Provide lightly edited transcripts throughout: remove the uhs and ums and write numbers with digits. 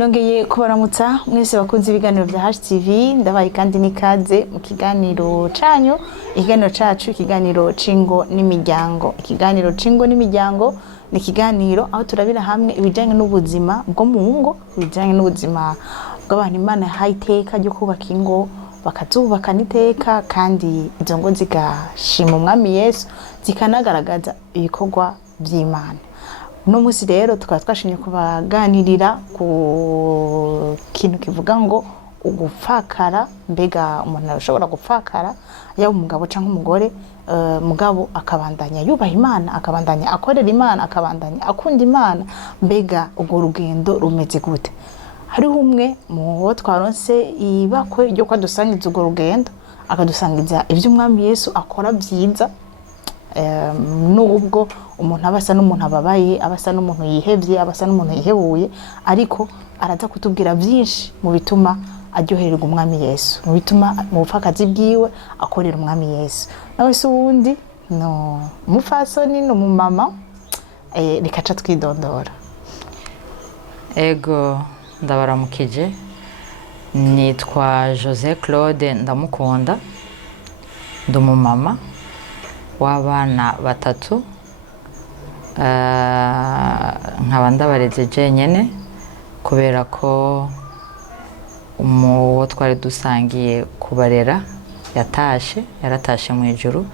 nongeye kubaramutsa mwese bakunze ibiganiro bya HTV ndabaye kandi nikaze mu kiganiro canyu ikiganiro cacu ikiganiro cingo n'imiryango ni ikiganiro aho turabira hamwe ibijanye n'ubuzima bwo mu ngo ibijanye n'ubuzima bw'abantu Imana yahaye iteka ryo kubaka ingo bakazubaka n'iteka kandi izo ngo zigashima umwami Yesu zikanagaragaza ibikorwa vy'Imana. Uno musi rero tukaba twashimye kubaganirira ku kintu kivuga ngo ugupfakara, mbega umuntu ashobora gupfakara yaba umugabo canke umugore, mugabo akabandanya yubaha Imana, akabandanya akorera Imana, akabandanya akunda Imana, mbega urwo rugendo rumeze gute? Hariho umwe mu bo twaronse ibakwe ryo kwadusangiza urwo rugendo, akadusangiza ivy'umwami Yesu akora vyiza, nubwo umuntu abasa n'umuntu ababaye, abasa n'umuntu yihevye, abasa n'umuntu yihebuye, ariko araza kutubwira vyinshi mu bituma aryohererwa umwami Yesu, mu bituma mu bupfakazi bwiwe akorera umwami Yesu. Nawe se uwundi no umupfasoni no mumama, reka ca twidondora. Ego ndabaramukije, nitwa José Claude Ndamukunda, ndi umumama w'abana batatu, nkaba ndabareze jenyene kubera ko uwo twari dusangiye kubarera yaratashe mu ijuru,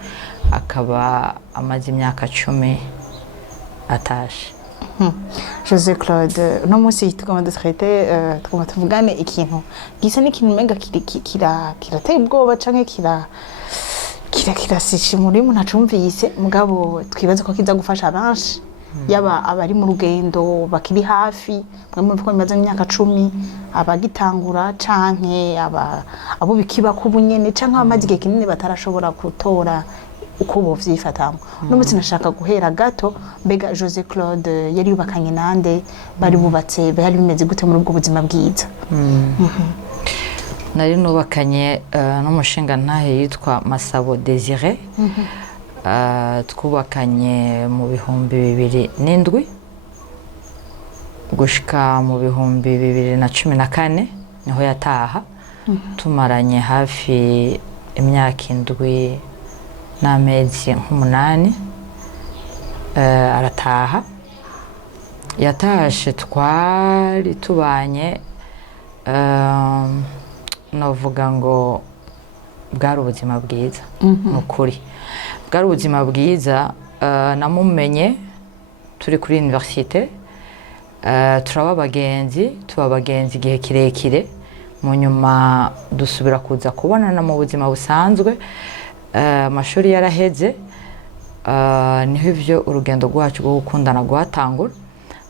akaba amaze imyaka 10 atashe. José Claude, uno musi tugomba tuvugane ikintu gisa n'ikintu umenga kirateye ubwoba canke kirasishimura umuntu acumvise, mugabo twibaza ko kiza gufasha benshi, yaba abari mu rugendo bakiri hafi mwemwe ko bimaze imyaka 10, abagitangura canke abo bikiba kubunyene canke abamaze igihe kinini batarashobora gutora uko bovyifatamwe. No mutsi nashaka guhera gato, mbega José Claude yari yubakanye nande, bari bubatse bari bimeze gute muri ubwo buzima bwiza? Nari nubakanye n'umushinga ntahe yitwa Masabo Désiré, twubakanye mu 2007 gushika mu 2014 niho yataha, tumaranye hafi imyaka 7 n'amezi 8, arataha. Yatashe twari tubanye, novuga ngo bwari ubuzima bwiza, nukuri bwari ubuzima bwiza. Namumenye turi kuri universite, turaba abagenzi igihe kirekire, mu nyuma dusubira kuza kubonana mu buzima busanzwe. Amashuri yaraheze, niho ivyo urugendo rwacu rwo gukundana rwatangura.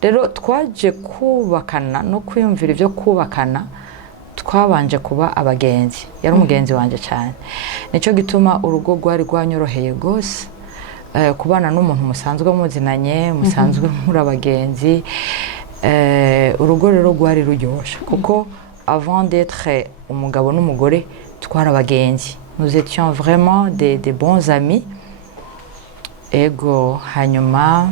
Rero twaje kubakana no kwiyumvira ivyo kubakana, twabanje kuba abagenzi. Yari umugenzi wanje cyane, nico gituma urugo rwari rwanyoroheye gose, kubana n'umuntu musanzwe muzinanye, musanzwe muri abagenzi. Urugo rero rwari ruryoshe kuko avant d'être umugabo n'umugore twari abagenzi. Nous étions vraiment des bons amis. Ego hanyuma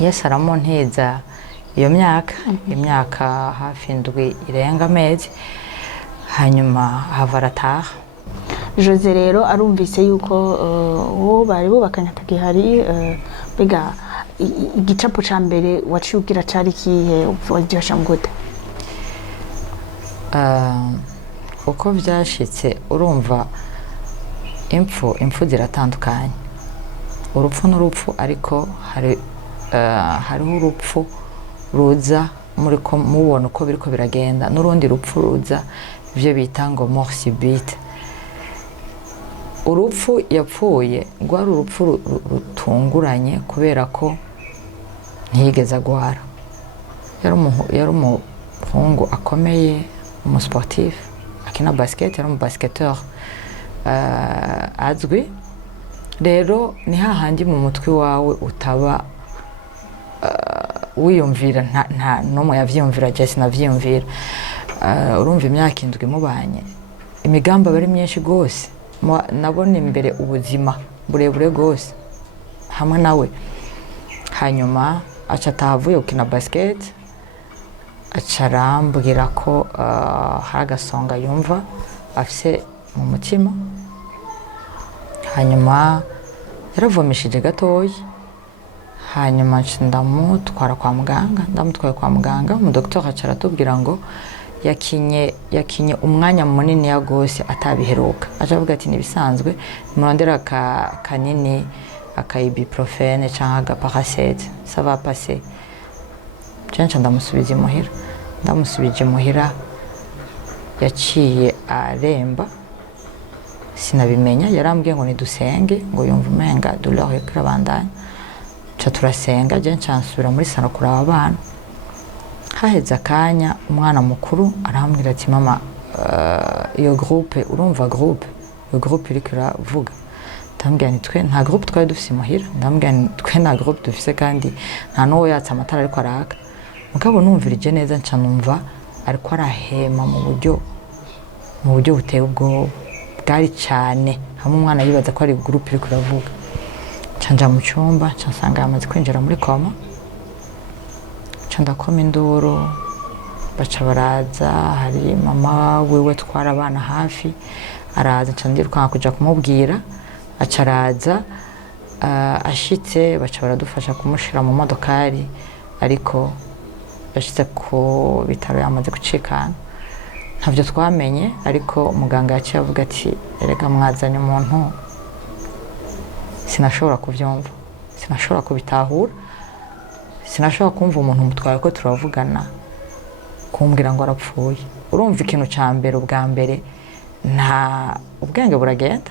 Yesu aramunteza iyo imyaka hafi 7 irenga amezi, hanyuma hava arataha. José rero arumvise yuko wo bari bubakanye atagihari, mbega igicapo ca mbere waciye ugira cari kihe, waryosha gute? Uko byashitse, urumva impfu ziratandukanye, urupfu n'urupfu, ariko hariho urupfu ruza muri ko mubona uko biriko biragenda, n'urundi rupfu ruza ivyo bita ngo mort subite. Urupfu yapfuye rwari urupfu rutunguranye kubera ko ntiyigeze agwara. Yari umuhungu akomeye, umusportif, akina basket, yari umubasketteur azwi. Rero ni hahandi mu mutwe wawe utaba wiyumvira, nta no yavyumvira, Jesse navyumvira. Urumva imyaka 7 mubanye, imigamba bari myinshi gose, nabone imbere ubuzima burebure gose hamwe nawe. Hanyuma aca atavuye gukina basket, acarambwira ko hari agasonga yumva afise mu mutima, hanyuma yaravomesheje gatoya, hanyuma ndamutwara kwa muganga. Ndamutwaye kwa muganga, umudokiteri aca aratubwira ngo yakinye umwanya munini ya gose atabiheruka. Aca avuga ati nibisanzwe murondera kanini aka ibuprofene canke aga paracet, ça va passer. Cenca ndamusubije imuhira. Ndamusubije imuhira yaciye aremba, sinabimenya. Yarambwiye ngo nidusenge, ngo yumva umenga douleur iriko irabandanya. Ca turasenga, je nsubira muri salo kuraba abana. Haheze akanya umwana mukuru arambwira ati mama, iyo groupe urumva iyo groupe iriko iravuga. Ndambwira nti twe nta groupe twari dufise imuhira. Ndambwira nti twe nta groupe dufise kandi nta n'uwo yatse amatara ariko araka. Mugabo numvirije neza nca numva ariko arahema mu buryo buteye ubwoba bwari cyane, hamwe umwana yibaza ko ari groupe iriko iravuga. Nca mu cyumba nca nsanga yamaze kwinjira muri koma. Nca ndakoma induru, baca baraza, hari mama wewe twara abana hafi araza, nca ndirukanka kuja kumubwira. Aca araza, ashitse baca baradufasha kumushira mu modokari, ariko yashitse ku bitaro yamaze gucikana. Ntavyo twamenye, ariko muganga yaciye avuga ati erega mwazanye umuntu sinashobora kuvyumva, sinashobora kubitahura, sinashobora kumva umuntu mutwaye ko turavugana kumbwira ngo arapfuye. Urumva ikintu ca mbere, ubwa mbere nta ubwenge buragenda,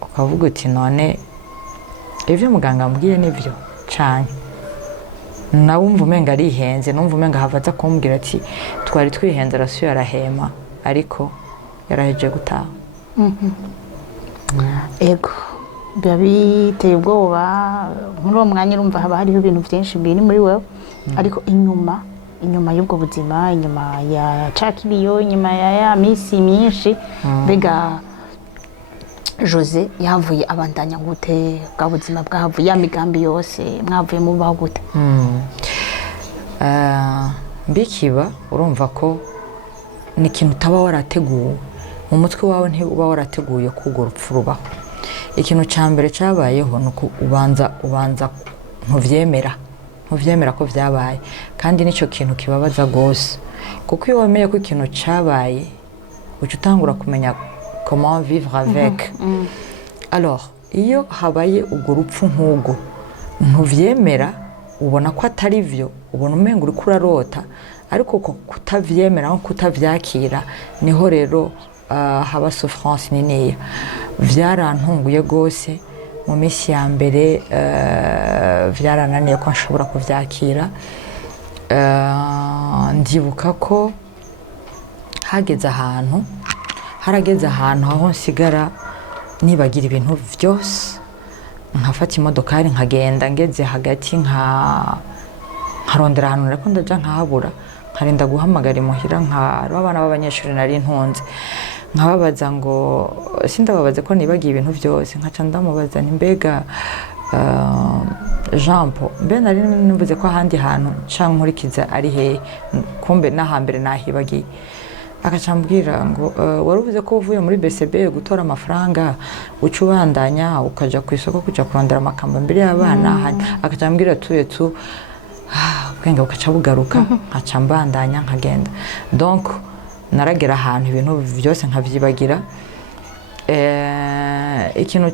ukavuga uti none ivyo muganga ambwiye nivyo canke nawumva umenga arihenze, numva umenga havaza kumbwira ati twari twihenze arasuye arahema, ariko yaraheje gutaha. Ego biba biteye ubwoba. Muri uwo mwanya urumva haba hariho ibintu byinshi biri muri wewe, ariko inyuma y'ubwo buzima, inyuma ya cakiriyo, inyuma ya misi myinshi, mbega Jose yavuye abandanya gute bwa buzima bwahavuye, ya migambi yose mwavuye mubaho gute? Mbikiba urumva ko ni ikintu utaba warateguwe mu mutwe wawe, ntuba warateguye ko urwo rupfu rubaho. Ikintu cya mbere cyabayeho ni uko ubanza ntuvyemera ko vyabaye, kandi nicyo kintu kibabaza rwose, kuko iyo wemeye ko ikintu cyabaye uca utangura kumenya comment vivre avec. Alors iyo habaye urwo rupfu nk'ubwo ntuvyemera, ubona ko atari vyo, ubona umenga uriko urarota, ariko kutavyemera no kutavyakira niho rero haba souffrance niniya. Vyarantunguye gose mu minsi ya mbere, vyarananiye ko nshobora kuvyakira. Ndibuka ko harageze ahantu aho nsigara nibagira ibintu vyose, nkafata imodokari nkagenda, ngeze hagati nkarondera ahantu nariko ndaja nkahabura, nkarinda guhamagara imuhira abana b'abanyeshuri nari ntunze, nkababaza ngo sindababaze ko nibagiye ibintu byose. Nkaca ndamubaza nti mbega Jean Paul, mbe nari nivuze ko ahandi hantu canke nkurikiza ari hehe, kumbe n'ahambere nahibagiye. Agaca ambwira ngo waruvuze ko uvuye muri BCB gutora amafaranga, uca ubandanya ukaja ku isoko kuja kurondera amakamba mbere y'abana. Agaca ambwira ubwenge bukaca bugaruka, nkaca mbandanya nkagenda. Donc naragera ahantu ibintu byose nkavyibagira. Ikintu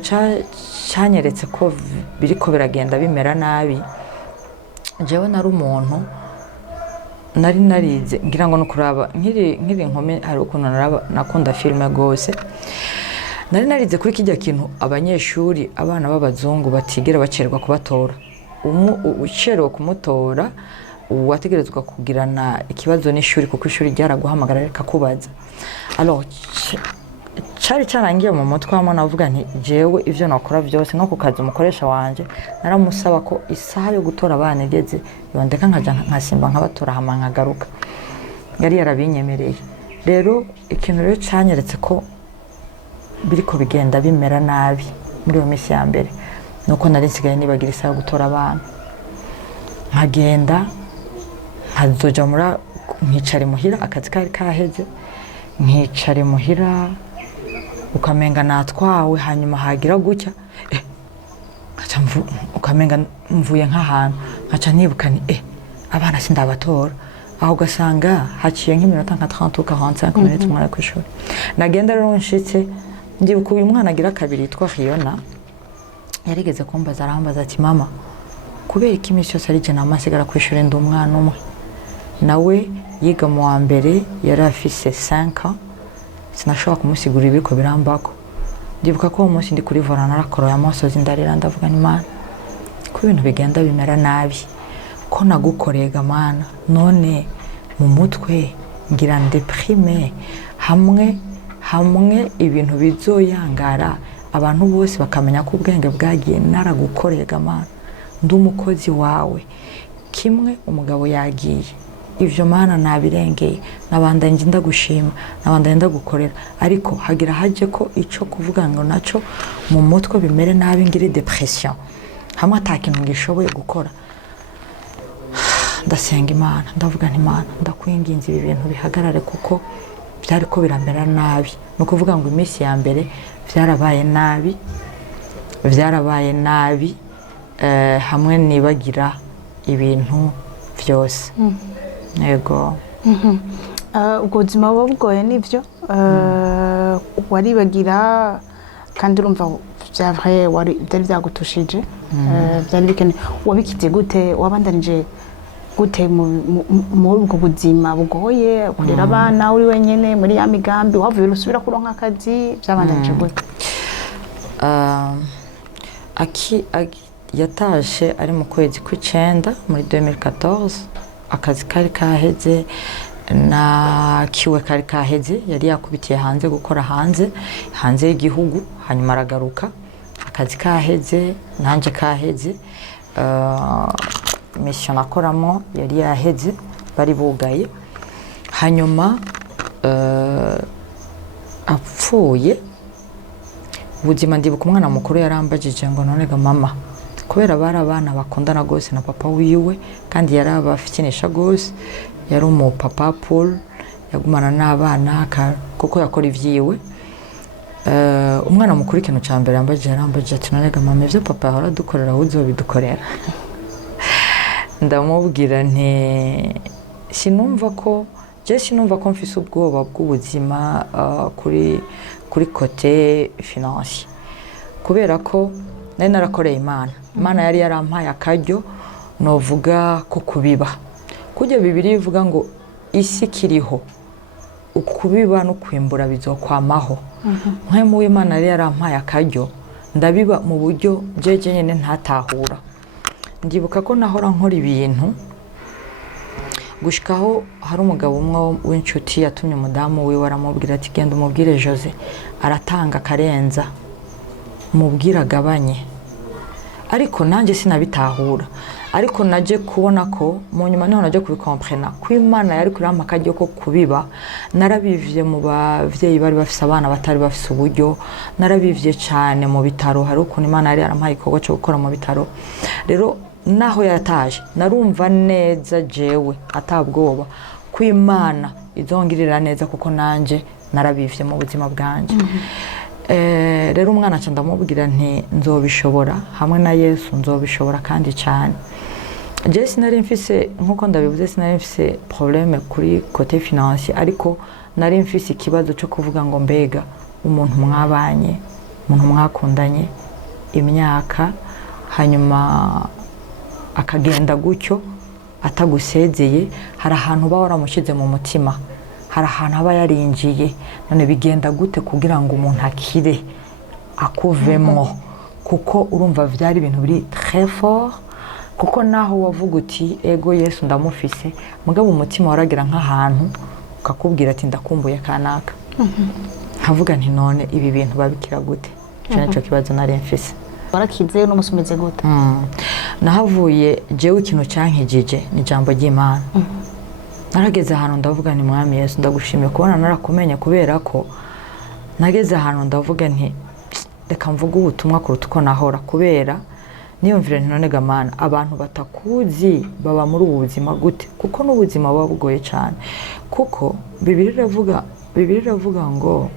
cyanyeretse ko biriko biragenda bimera nabi, jewe nari umuntu nari narize, ngira ngo nukuraba nkiri nkome, hari ukuntu nakunda filme gose. Nari narize kuri kijya kintu abanyeshuri, abana b'abazungu batigera bacerwa kubatora. Ucerewe kumutora wategerezwa kugirana ikibazo n'ishuri, kuko ishuri ryaraguhamagara rikakubaza. Alors cari carangiye mu mutwe hamwe, navuga nti jewe ivyo nakora byose no kukaza umukoresha wanje naramusaba ko isaha yo gutora abana igeze yondeka nkaja nkasimba nkabatora hama nkagaruka. Yari yarabinyemereye. Rero ikintu rero canyeretse ko biriko bigenda bimera nabi muri iyo minsi ya mbere, nuko nari nsigaye nibagira isaha yo gutora abana, nkagenda nkazoja nkicare muhira akazi kari kaheze nkicare muhira ukamenga natwawe hanyuma hagira gutya ukamenga mvuye nk'ahantu nkaca nibuka ni abana sindabatora aho ugasanga haciye nk'iminota nka 30 ou 45 minutes umwana ku ishuri nagenda rero nshitse ndibuka uyu mwana agira kabiri yitwa Fiona yarigeze kumbaza arambaza ati mama kubera iki iminsi yose ari je namasigara ku ishuri ndi umwana umwe nawe yiga mu wa mbere yari afise 5 ans sinashobora kumusigurira ibiko birambako ndibuka ko uwo munsi ndi kuri vola narakoroye amasozi ndarira ndavuga ni mana ko ibintu bigenda bimera nabi ko nagukorega mana none mu mutwe ngira ndeprime hamwe ibintu bizoyangara abantu bose bakamenya ko ubwenge bwagiye naragukorega mana ndi umukozi wawe kimwe umugabo yagiye ivyo mana nabirengeye nabandanye ndagushima nabandanye ndagukorera ariko hagira haje ko ico kuvuga ngo naco mu mutwe bimere nabi ngire depression hamwe atakintu ngishoboye gukora ndasenga Imana ndavuga nti Imana ndakwinginze ibi bintu bihagarare kuko byari ko biramera nabi no kuvuga ngo iminsi ya mbere byarabaye nabi hamwe nibagira ibintu byose yego ubwo buzima buba bugoye nivyo waribagira kandi urumva byari byagutushije byari bikene wabikize gute wabandanije gute muri ubwo buzima bugoye kurera abana uri wenyene muri ya migambi wavuye rusubira kuronka akazi byabandanije gute yatashe ari mu kwezi kw'icenda muri 2014 akazi kari kaheze na kiwe kari kaheze yari yakubitiye hanze gukora hanze y'igihugu hanyuma aragaruka akazi kaheze nanje kaheze mission nakoramo yari yaheze bari bugaye hanyuma apfuye ubuzima ndibuka umwana mukuru yarambajije ngo none ga mama kubera bari abana bakundana gose na papa wiwe kandi yari abafikinisha gose yari papa Paul yagumana n'abana kuko yakora ivyiwe umwana mukuru ikintu ca mbere yarambajije ati none ga mama ivyo papa yahora dukorera uzobidukorera ndamubwira nti sinumva ko mfise ubwoba bw'ubuzima kuri côté financier kubera ko nari narakoreye Imana yari yarampaye akaryo novuga ko kubiba kujya Bibiliya ivuga ngo isi kiriho ukubiba no kwimbura bizokwamaho nk'emu w'Imana yari yarampaye akaryo ndabiba mu buryo jeje nyene ntatahura ndibuka ko nahora nkora ibintu gushikaho hari umugabo umwe w'inshuti yatumye umudamu wiwe aramubwira ati genda umubwire Jose aratanga karenza umubwira agabanye ariko nanje sinabitahura ariko naje kubona ko mu nyuma niho naje kubikomprena ko Imana yari kuri amakajyo ko kubiba narabivye mu bavyeyi bari bafise abana batari bafise uburyo narabivye cyane mu bitaro hari ukuntu Imana yari yarampaye ikorwa cyo gukora mu bitaro rero naho yataje narumva neza jewe atabwoba ko Imana izongirira neza kuko nanje narabivye mu buzima bwanje rero umwana cyane ndamubwira nti nzobishobora hamwe na Yesu nzobishobora kandi cyane je sinari mfise nkuko ndabivuze sinari mfise problème kuri côté financier ariko nari mfise ikibazo cyo kuvuga ngo mbega umuntu mwabanye umuntu mwakundanye imyaka hanyuma akagenda gutyo atagusezeye hari ahantu ba waramushize mu mutima hari ahantu aba yarinjiye none bigenda gute kugira ngo umuntu akire akuvemwo kuko urumva byari ibintu biri très fort kuko naho wavuga uti ego Yesu ndamufise mugabo umutima waragira nk'ahantu ukakubwira ati ndakumbuye kanaka nkavuga nti none ibi bintu babikira gute cyo kibazo nari mfise warakize no musumeze gute nahavuye jewe ikintu cyankijije ni ijambo ry'Imana narageze ahantu ndavuga ni mwami Yesu ndagushimiye kubona narakumenye kubera ko nageze ahantu ndavuga nti reka mvuga ubutumwa kuruta uko nahora kubera niyumvire nti none gamana abantu batakuzi baba muri ubu buzima gute, kuko n'ubuzima buba bugoye cyane. Kuko Bibiliya iravuga ngo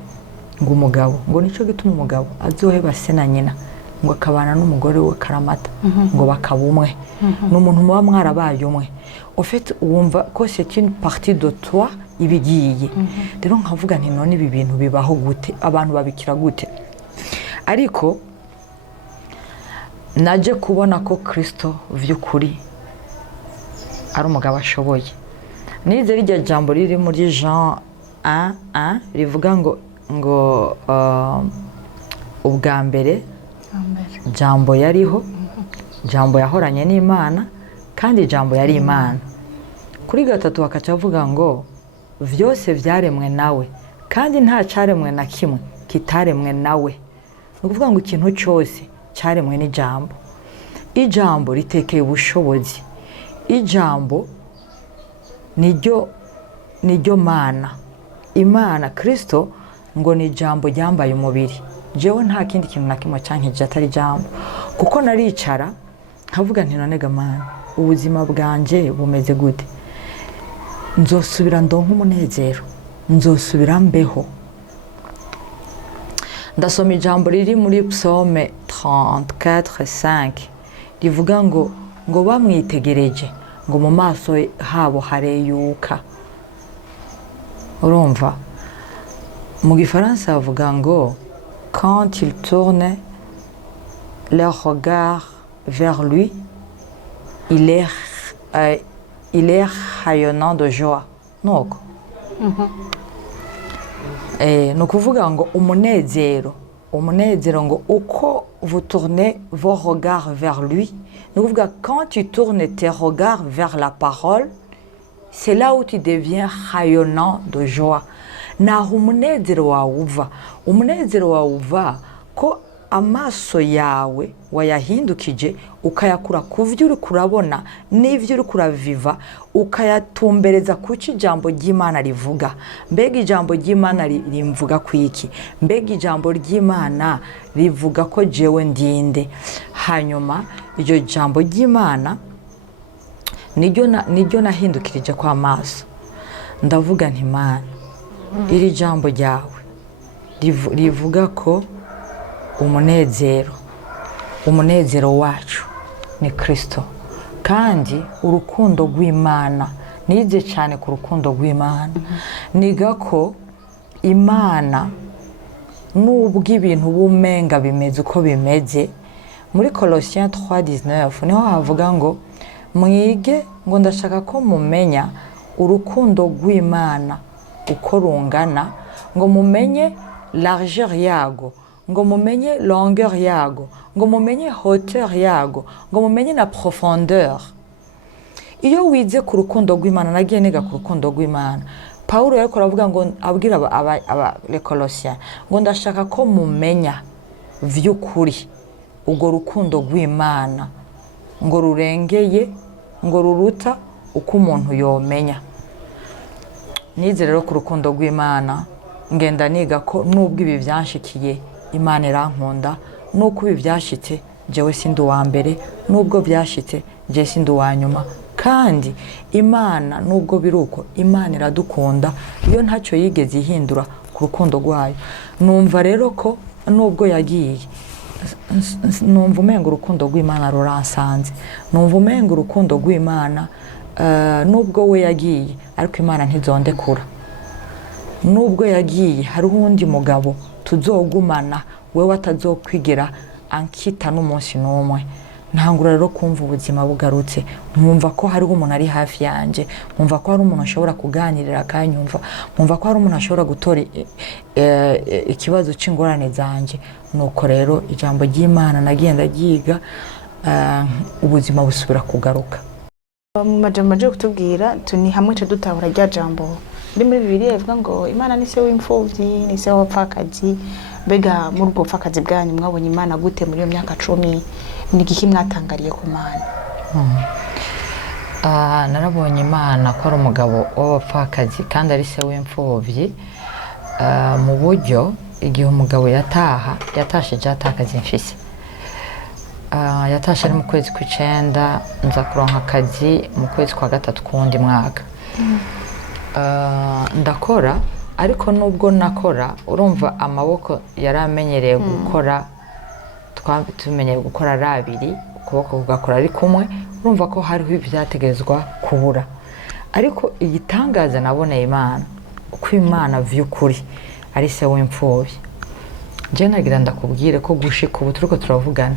umugabo, ngo nicyo gituma umugabo azoheba se na nyina ngo akabana n'umugore we karamata, ngo bakaba umwe. Ni umuntu muba mwarabaye umwe. Ufite wumva ko c'est une partie de toi ibigiye. Rero nkavuga nti none ibi bintu bibaho gute, abantu babikira gute? Ariko naje kubona ko Kristo vy'ukuri ari umugabo ashoboye. Nize rijya jambo riri muri Jean 1:1 rivuga ngo ubwa mbere jambo yariho, jambo yahoranye n'Imana, kandi jambo yari Imana. Kuri gatatu bakaca bavuga ngo vyose vyaremwe nawe, kandi nta caremwe na kimwe kitaremwe nawe. Ni ukuvuga ngo ikintu cyose cyaremwe n'ijambo. Ijambo ritekeye ubushobozi. Ijambo niryo Mana. Imana Kristo ngo ni ijambo ryambaye umubiri. Jewe nta kindi kintu na kimwe cyankije atari ijambo. Kuko naricara nkavuga nti none gamana ubuzima bwanje bumeze gute? Nzosubira ndonka umunezero, nzosubira mbeho. Ndasoma ijambo riri muri Psaume 34:5 rivuga ngo bamwitegereje ngo mu maso habo hareyuka. Urumva? Mu Gifaransa bavuga ngo quand ils tournent leur regard vers lui, il est rayonnant de joie. Nuko ni ukuvuga ngo umunezero ngo uko vous tournez vos regards vers lui, ni ukuvuga quand tu tournes tes regards vers la parole, c'est là où tu deviens rayonnant de joie. Naho umunezero wawe uva ko amaso yawe wayahindukije ukayakura ku vyo uri kurabona n'ivyo uri kuraviva, ukayatumbereza kuki ijambo ry'Imana rivuga. Mbega ijambo ry'Imana rimvuga kwiki? Mbega ijambo ry'Imana rivuga ko jewe ndinde? Hanyuma iryo jambo ry'Imana niryo nahindukirije kwa maso, ndavuga nti Mana, iri jambo ryawe rivuga ko umunezero wacu ni Kristo, kandi urukundo rw'Imana, nize cyane ku rukundo rw'Imana. Niga ko Imana nubwo ibintu bumenga bimeze uko bimeze, muri Colossiens 3:19 niho havuga ngo mwige, ngo ndashaka ko mumenya urukundo rw'Imana uko rungana, ngo mumenye largeur yago, ngo mumenye longueur yago, ngo mumenye hauteur yago, ngo mumenye na profondeur. Iyo wize ku rukundo rw'Imana, nagiye niga ku rukundo rw'Imana, Paulo yariko aravuga ngo abwira les Colossiens ngo ndashaka ko mumenya vy'ukuri ubwo rukundo rw'Imana, ngo rurengeye, ngo ruruta uko umuntu yomenya. Nize rero ku rukundo rw'Imana, ngenda niga ko nubwo ibi byanshikiye Imana irankunda, nuko ibi byashitse jewe sindi uwa mbere, nubwo byashitse je sindi uwa nyuma, kandi Imana nubwo biruko Imana iradukunda, iyo ntacyo yigeze ihindura ku rukundo rwayo. Numva rero ko nubwo yagiye, numva umenga urukundo rw'Imana ruransanze, numva umenga urukundo rw'Imana nubwo we yagiye ariko Imana ntizondekura. Nubwo yagiye hariho undi mugabo tuzogumana, wewe atazokwigera ankita n'umunsi n'umwe. Ntangura rero kumva ubuzima bugarutse, nkumva ko hariho umuntu ari hafi yanje, nkumva ko hari umuntu ashobora kuganirira akanyumva, nkumva ko hari umuntu ashobora gutora ikibazo c'ingorane zanje. Nuko rero ijambo ry'Imana nagenda ryiga, ubuzima busubira kugaruka. Mu majambo aje kutubwira tuni hamwe cyo dutahura rya jambo muri Bibiliya ivuga ngo Imana ni se w'imfuvyi, ni se w'abapfakazi. Mbega muri ubwo bupfakazi bwanyu mwabonye Imana gute muri iyo myaka 10? Ni giki mwatangariye ku Mana? Narabonye Imana ko ari umugabo w'abapfakazi kandi ari se w'imfuvyi, mu buryo igihe umugabo yatashije atakaza imfise. yatashe ari mu kwezi kw'icenda nza kuronka akazi mu kwezi kwa gatatu kuwundi mwaka. Ndakora ariko nubwo nakora urumva amaboko yari amenyereye gukora, tumenyereye gukora ari abiri, ukuboko kugakora ari kumwe, urumva ko hariho ibyategerezwa kubura. Ariko igitangaza naboneye Imana, uko Imana vy'ukuri ari se w'imfuvyi. Je nagira ndakubwire ko gushika ubu turiko turavugana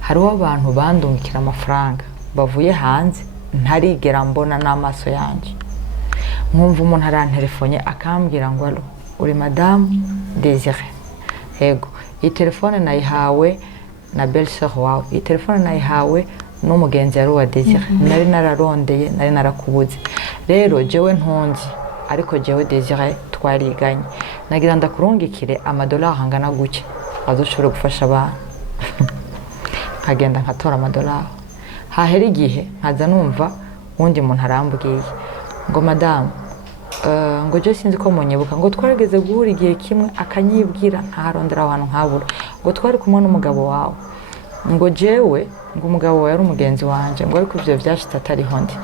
hariho abantu bandungikira amafaranga bavuye hanze ntarigera mbona n'amaso yanje. Nkumva umuntu arantelefone akambwira ngo alo uri Madame Désiré, yego iyi telefone nayihawe na belle-sœur wawe, iyi telefone nayihawe n'umugenzi yari uwa Désiré, nari nararondeye nari narakubuze. Rero jewe ntunzi ariko jewe Désiré twariganye, nagira ndakurungikire amadolari angana gutya azoshobora gufasha abantu. Nkagenda nkatora amadolari, hahera igihe nkaza numva wundi muntu arambwiye ngo Madame ngo je sinzi ko munyibuka, ngo twarigeze guhura igihe kimwe, akanyibwira ntaharondera abantu nkabura, ngo twari kumwe n'umugabo wawe, ngo jewe ngo umugabo wawe yari umugenzi wanje, ngo ariko ivyo vyashitse atariho ndi,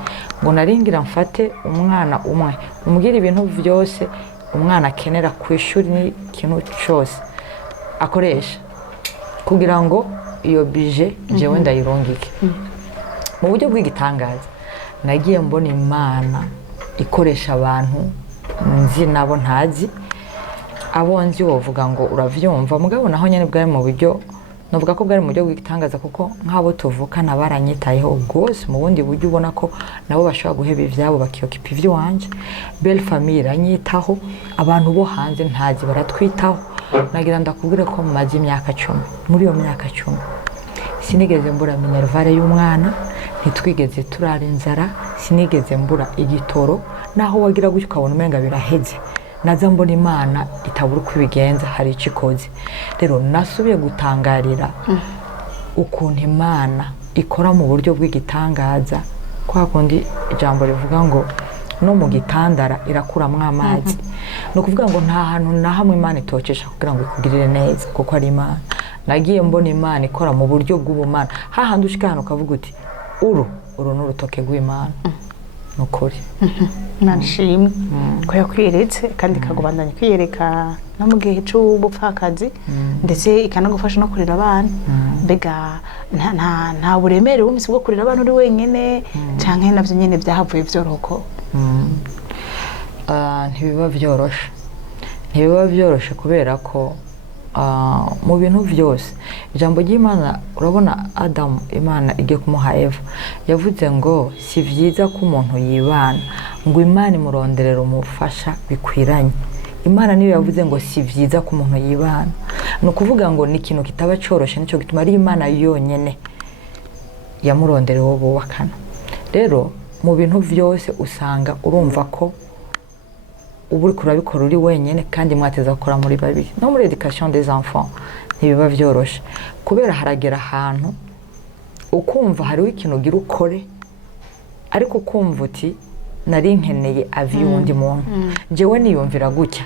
ngo naringira mfate umwana umwe umubwira ibintu vyose umwana akenera kw'ishuri n'ikintu cyose akoresha kugira ngo iyo bije jewe ndayirungike. Mu buryo bw'igitangaza nagiye mbona Imana ikoresha abantu nzi nabo ntazi, abo nzi wovuga ngo uravyumva, mugabo naho nyene bwari mu buryo novuga ko bwari mu buryo bw'igitangaza, kuko nk'abo tuvukana baranyitayeho rwose mu bundi buryo ubona ko nabo bashobora guheba ivyabo bakiyokipa ivy'iwanje. Belle famille iranyitaho, abantu bo hanze ntazi baratwitaho. Nagira ndakubwire ko mumaze imyaka 10, muri iyo myaka 10 sinigeze mbura minervare y'umwana, ntitwigeze turara inzara, sinigeze mbura igitoro, naho wagira gutyo ukabona umenga biraheze naza mbona Imana itabura uko ibigenza hari icyo ikoze. Rero nasubiye gutangarira ukuntu Imana ikora mu buryo bw'igitangaza, kwa kundi ijambo rivuga ngo no mu gitandara irakuramwo amazi. No kuvuga ngo nta hantu na hamwe Imana itokesha kugira ngo ikugirire neza, kuko ari Imana. Nagiye mbona Imana ikora mu buryo bw'ubumana, hahandi ushika hano ukavuga uti uru n'urutoke rw'Imana. Nukuri Imana ishimwe ko yakwiretse kandi ikagubandanya kwiyereka no mu gihe c'ubupfakazi, ndetse ikanagufasha no kurera abana. Mbega nta buremere wumvise bwo kurera abana uri wenyene canke navyo nyene vyahavuye vyoroko? Ntibiba vyoroshe kubera ko mu bintu vyose ijambo ry'Imana, urabona Adamu Imana igiye kumuha Eva yavuze ngo si vyiza ko umuntu yibana, ngo Imana imuronderera umufasha bikwiranye. Imana niyo yavuze ngo si vyiza ko umuntu yibana, no kuvuga ngo ni ikintu kitaba coroshe, nico gituma ari Imana yonyene yamuronderera uwo bubakana. Rero mu bintu vyose usanga urumva ko uburi kurabikora uri wenyene kandi mwateza gukora muri babiri. No muri education des enfants ntibiba vyoroshe, kubera haragera ahantu ukumva hariho ikintu ugira ukore, ariko ukumva uti nari nkeneye avi y'undi muntu, jewe niyumvira gutya,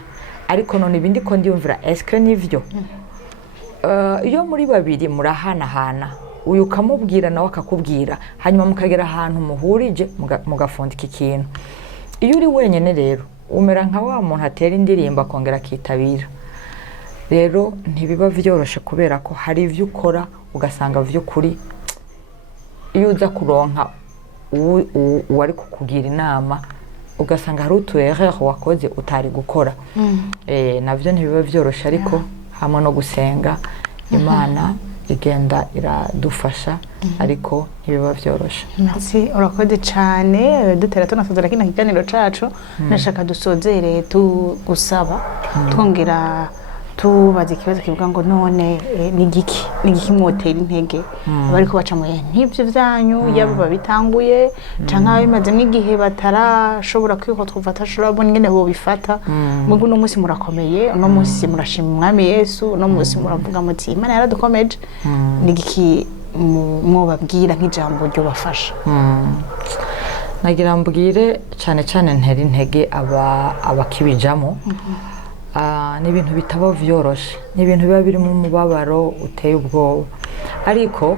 ariko none ibindi ko ndiyumvira eske nivyo. Iyo muri babiri murahanahana, uyu ukamubwira nawe akakubwira, hanyuma mukagera ahantu muhurije mugafundika ikintu. Iyo uri wenyene rero umera nka wa muntu atera indirimbo akongera akitabira. Rero ntibiba vyoroshe kubera ko hari ivyo ukora ugasanga vy'ukuri iyo uza kuronka uwari kukugira inama ugasanga hari utu-erreur wakoze utari gukora. Navyo ntibiba vyoroshe, ariko hamwe no gusenga Imana igenda iradufasha, ariko ntibiba vyoroshe. Merci, urakoze cyane. Dutera tunasozera kino kiganiro cacu, nashaka dusozere tugusaba twongera tubaza ikibazo kivuga ngo none ni giki mwotera intege abari ko baca mu nk'ivyo vyanyu, yabo babitanguye canke abimazemo igihe batarashobora kwihotwa batashobora bona ingene bo bifata. Mugu no musi murakomeye, no musi murashima Umwami Yesu, no musi muravuga muti Imana yaradukomeje. Ni giki mwobabwira nk'ijambo ryo bafasha? Nagira mbwire cyane cyane ntera intege abakibijamo. Ni ibintu bitaba vyoroshe, ni ibintu biba biri mu mubabaro uteye ubwoba, ariko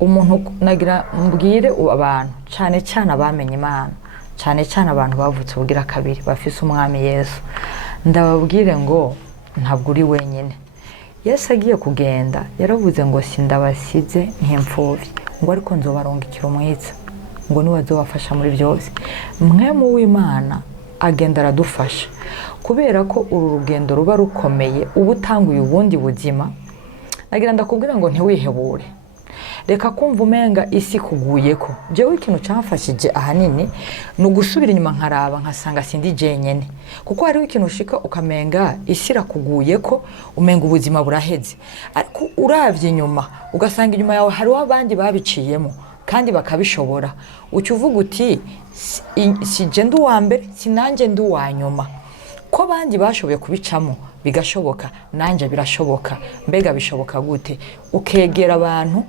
umuntu nagira mbwire abantu cyane cyane abamenye Imana, cyane cyane abantu bavutse ubugira kabiri bafise umwami Yesu, ndababwire ngo ntabwo uri wenyine. Yesu agiye kugenda yaravuze ngo sindabasize nk'imfubyi, ngo ariko nzobarungikira umwitsa, ngo niwe azobafasha muri byose. Mwemu w'Imana agenda aradufasha kubera ko uru rugendo ruba rukomeye, uba utanguye ubundi buzima. Nagira ndakubwira ngo ntiwihebure, reka kumva umenga isi kuguye ko. Jewe ikintu cyamfashije ahanini ni ugusubira inyuma nkaraba nkasanga sindi jenyene, kuko hariho ikintu ushika ukamenga isi irakuguye ko umenga ubuzima buraheze, ariko uravye inyuma ugasanga inyuma yawe hariho abandi babiciyemo kandi bakabishobora. Uca uvuga uti si je ndi uwa mbere, si nanjye ndi uwa nyuma, ko abandi bashoboye kubicamo bigashoboka, nanjye birashoboka. Mbega bishoboka gute? Ukegera abantu,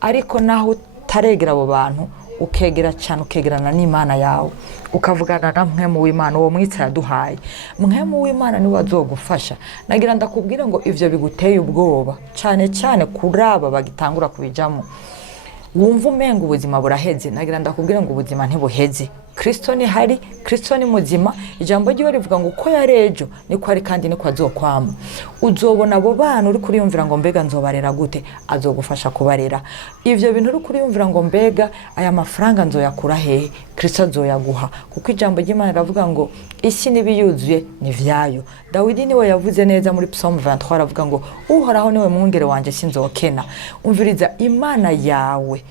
ariko naho utaregera abo bantu ukegera cyane, ukegerana n'Imana yawe, ukavugana na Mwemu w'Imana, uwo mwitsa yaduhaye. Mwemu w'Imana niwe azogufasha. Nagira ndakubwira ngo ivyo biguteye ubwoba cyane cyane kuraba bagitangura kubijamo, wumva umenga ubuzima buraheze. Nagira ndakubwira ngo ubuzima ntibuheze. Kristo ni hari, Kristo ni muzima. Ijambo ryiwe rivuga ngo uko yarejo niko ari kandi niko azokwama. Uzobona abo bana uri kuriyumvira ngo mbega nzobarera gute, azogufasha kubarera. Ivyo bintu uri kuriyumvira ngo mbega aya mafaranga nzoyakura hehe, Kristo azoyaguha, kuko ijambo ry'Imana ravuga ngo isi nibiyuzuye ni vyayo. Dawidi niwe yavuze neza muri Psalm 23, aravuga ngo uhoraho niwe mwungere wanje sinzokena. Umviriza, Imana yawe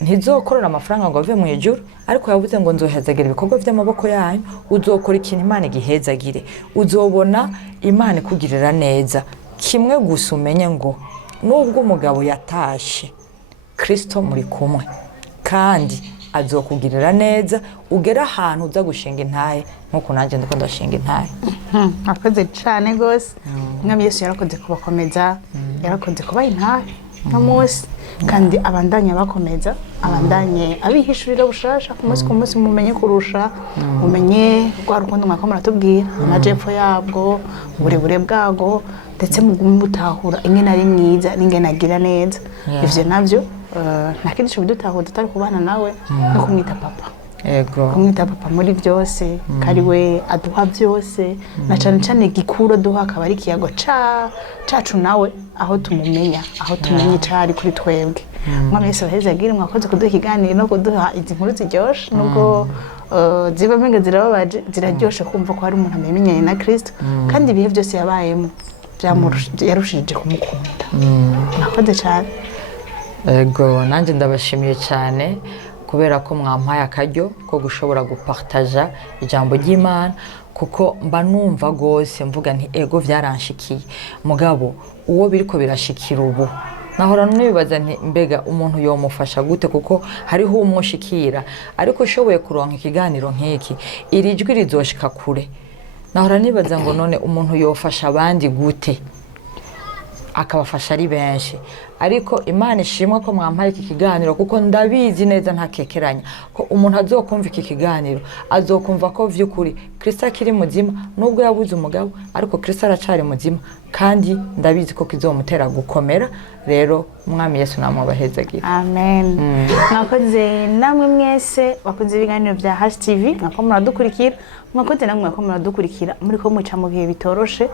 ntizokorera amafaranga ngo ave mu ijuru, ariko yavuze ngo nzohezagire ibikorwa by'amaboko yanyu. Uzokora ikintu Imana igihezagire, uzobona Imana ikugirira neza. Kimwe gusa umenye ngo nubwo umugabo yatashe, Kristo muri kumwe kandi azokugirira neza, ugera ahantu uza gushinga intahe nkuko nanjye ndiko ndashinga intahe. Akoze cyane gose. Mwami Yesu yarakoze kubakomeza, yarakoze kubaha intahe n'umunsi, kandi abandanya bakomeza, abandanye abihishurira bushasha ku munsi mumenye kurusha, mumenye rwa rukundo mwako muratubwira, amajepfo yabwo, uburebure bwago, ndetse mugumutahura ingene ari mwiza n'ingene agira neza. Ivyo navyo nakindi cyo bidutahura tutari kubana nawe no kumwita papa. Ego, kumwita papa muri byose, kari we aduha byose, na cyane cyane gikuro duha akaba ari kiyago cacu nawe, aho tumumenya, aho tumenye cyari kuri twebwe. Mwami Yesu ahezagire, mwakoze kuduha ikiganiro no kuduha izi nkuru ziryoshe, nubwo ziba menga zirababaje, ziraryoshe kumva ko hari umuntu amenyanye na Kristo, kandi ibihe byose yabayemo yarushije kumukunda. Mwakoze cyane. Ego, nanjye ndabashimiye cyane kubera ko mwampaye akaryo ko gushobora gupartaja ijambo ry'Imana, kuko mba numva gose mvuga nti ego vyaranshikiye, mugabo uwo biriko birashikira ubu nahora nibaza nti mbega umuntu yomufasha gute, kuko hariho umushikira, ariko ushoboye kuronka ikiganiro nk'iki iri jwi rizoshika kure. Nahora nibaza ngo none umuntu yofasha abandi gute, akabafasha ari benshi. Ariko Imana ishimwe ko mwampaye iki kiganiro, kuko ndabizi neza ntakekeranya ko umuntu azokumva iki kiganiro azokumva ko vy'ukuri Kristo akiri muzima, nubwo yabuze umugabo ariko Kristo aracari muzima, kandi ndabizi ko kizomutera gukomera. Rero Umwami Yesu namubahezagire. Amen. Mwakoze namwe mwese bakunze ibiganiro bya HTV, mwako muradukurikira, mwakoze namwe mwako muradukurikira muri ko muca mu bihe bitoroshe,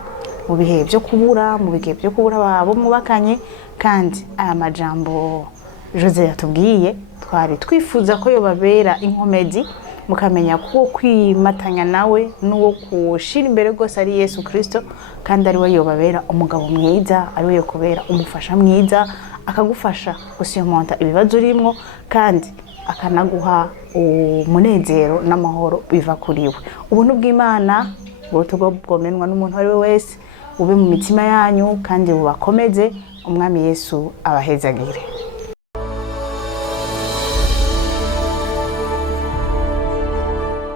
mu bihe byo kubura, mu bihe byo kubura abo mubakanye. Kandi aya majambo Jose yatubwiye twari twifuza ko yobabera inkomezi, mukamenya ko kwimatanya nawe n'uwo kushira imbere gose ari Yesu Kristo, kandi ari we yobabera umugabo mwiza, ari we yokubera umufasha mwiza, akagufasha gusimonta ibibazo urimo, kandi akanaguha umunezero n'amahoro biva kuri we. Ubuntu bw'Imana bwomenwa n'umuntu ari we wese, ube mu mitima yanyu kandi bubakomeze. Umwami Yesu abahezagire.